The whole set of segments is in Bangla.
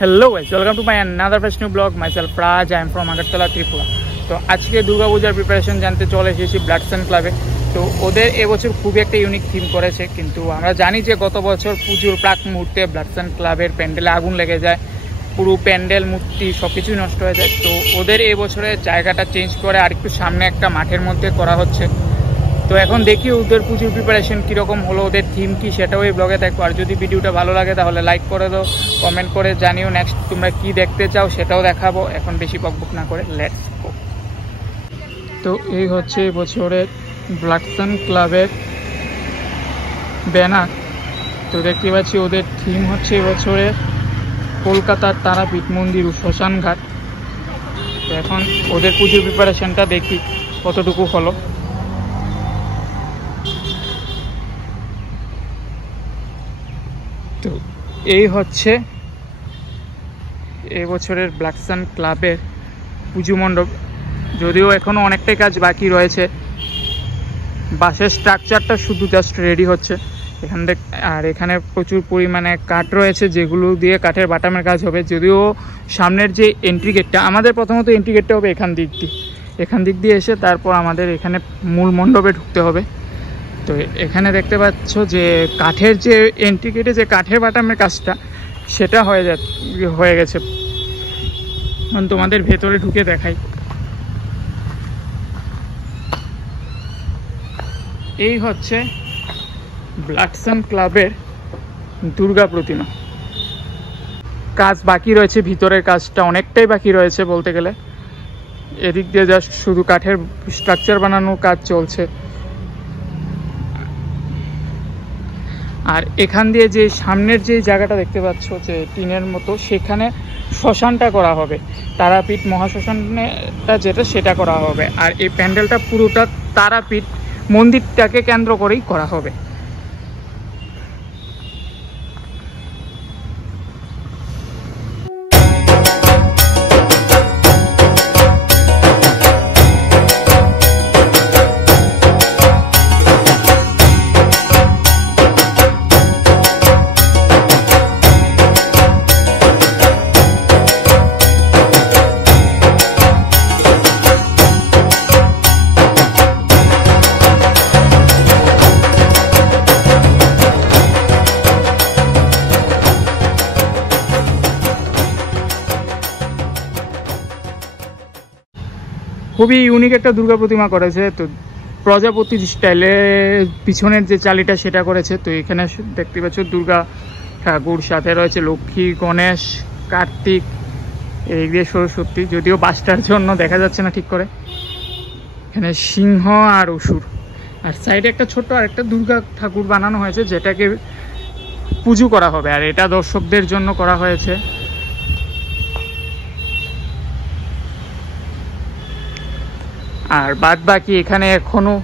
Hello guys, welcome to my another fresh new blog. Myself Raj, I am from Agartala Tripura. তো আজকে দুর্গাপূজার প্রিপারেশন জানতে চলে এসেছি ব্লাডসান ক্লাবে। তো ওদের এবছর খুবই একটা ইউনিক থিম করেছে, কিন্তু আমরা জানি যে গত বছর পুজোর প্রাক মুহূর্তে ব্লাডসান ক্লাবের প্যান্ডেলে আগুন লেগে যায়, পুরো প্যান্ডেল মূর্তি সব কিছুই নষ্ট হয়ে যায়। তো ওদের এবছরে জায়গাটা চেঞ্জ করে আর একটু সামনে একটা মাঠের মধ্যে করা হচ্ছে। তো এখন দেখি ওদের পুজোর প্রিপারেশন কীরকম হলো, ওদের থিম কী সেটাও এই ব্লগে দেখবো। আর যদি ভিডিওটা ভালো লাগে তাহলে লাইক করে দাও, কমেন্ট করে জানিও নেক্সট তোমরা কি দেখতে চাও, সেটাও দেখাবো। এখন বেশি বকবক না করে লেটস গো। তো এই হচ্ছে এবছরের ব্লাডসান ক্লাবের ব্যানার। তো দেখতে পাচ্ছি ওদের থিম হচ্ছে এবছরে কলকাতার তারাপীঠ মন্দির ও শ্মশানঘাট। তো এখন ওদের পুজোর প্রিপারেশনটা দেখি কতটুকু হলো। তো এই হচ্ছে এবছরের ব্লাডসান ক্লাবের পুজো মণ্ডপ। যদিও এখনও অনেকটাই কাজ বাকি রয়েছে, বাসের স্ট্রাকচারটা শুধু জাস্ট রেডি হচ্ছে এখান থেকে। আর এখানে প্রচুর পরিমাণে কাঠ রয়েছে, যেগুলো দিয়ে কাঠের বাটামের কাজ হবে। যদিও সামনের যে এন্ট্রি গেটটা, আমাদের প্রথমত এন্ট্রি গেটটা হবে এখান দিক দিয়ে এসে তারপর আমাদের এখানে মূল মণ্ডপে ঢুকতে হবে। তো এখানে দেখতে পাচ্ছ যে কাঠের যে এন্ট্রি গেটে যে কাঠের বাটামের কাজটা সেটা হয়ে গেছে। তোমাদের ভেতরে ঢুকে দেখাই। এই হচ্ছে ব্লাডসান ক্লাবের দুর্গা প্রতিমা। কাজ বাকি রয়েছে, ভিতরের কাজটা অনেকটাই বাকি রয়েছে বলতে গেলে। এদিক দিয়ে জাস্ট শুধু কাঠের স্ট্রাকচার বানানোর কাজ চলছে। আর এখান দিয়ে যে সামনের যে জায়গাটা দেখতে পাচ্ছ যে টিনের মতো, সেখানে শ্মশানটা করা হবে, তারাপীঠ মহাশ্মশানটা যেটা সেটা করা হবে। আর এই প্যান্ডেলটা পুরোটা তারাপীঠ মন্দিরটাকে কেন্দ্র করেই করা হবে। খুবই ইউনিক একটা দুর্গা প্রতিমা করেছে। তো প্রজাপতি স্টাইলে পিছনের যে চালিটা সেটা করেছে। তো এখানে দেখতে পাচ্ছ দুর্গা ঠাকুর, সাথে রয়েছে লক্ষ্মী, গণেশ, কার্তিক, এই দিয়ে সরস্বতী। যদিও বাসটার জন্য দেখা যাচ্ছে না ঠিক করে। এখানে সিংহ আর অসুর। আর সাইডে একটা ছোট্ট আর একটা দুর্গা ঠাকুর বানানো হয়েছে, যেটাকে পুজো করা হবে। আর এটা দর্শকদের জন্য করা হয়েছে। আর বাদ বাকি এখানে এখনো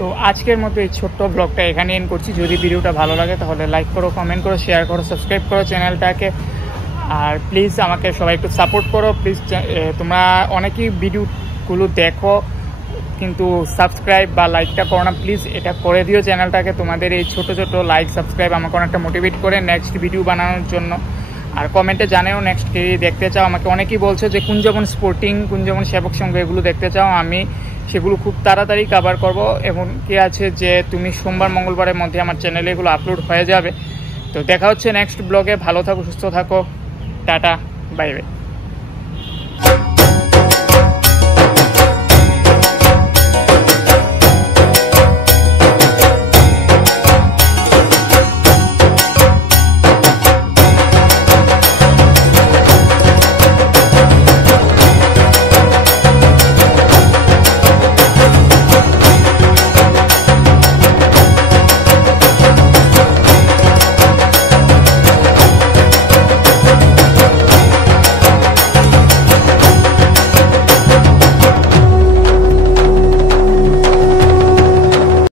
তো আজকের মতো এই ছোট্ট ব্লগটা এখানে এন্ড করছি। যদি ভিডিওটা ভালো লাগে তাহলে লাইক করো, কমেন্ট করো, শেয়ার করো, সাবস্ক্রাইব করো চ্যানেলটাকে। আর প্লিজ আমাকে সবাই একটু সাপোর্ট করো প্লিজ। তোমরা অনেকেই ভিডিওগুলো দেখো কিন্তু সাবস্ক্রাইব বা লাইকটা করো না, প্লিজ এটা করে দিও চ্যানেলটাকে। তোমাদের এই ছোট ছোট লাইক সাবস্ক্রাইব আমাকে অনেকটা মোটিভেট করে নেক্সট ভিডিও বানানোর জন্য। আর কমেন্টে জানেও নেক্সট কে দেখতে চাও। আমাকে অনেকেই বলছো যে কুঞ্জবন স্পোর্টিং, কুঞ্জবন সেবক সংঘ এগুলো দেখতে চাও। আমি সেগুলো খুব তাড়াতাড়ি কভার করব। এবং কি আছে যে তুমি সোমবার মঙ্গলবারের মধ্যে আমার চ্যানেলে এগুলো আপলোড হয়ে যাবে। তো দেখা হচ্ছে নেক্সট ব্লগে। ভালো থাকো, সুস্থ থাকো, টাটা, বাই বাই।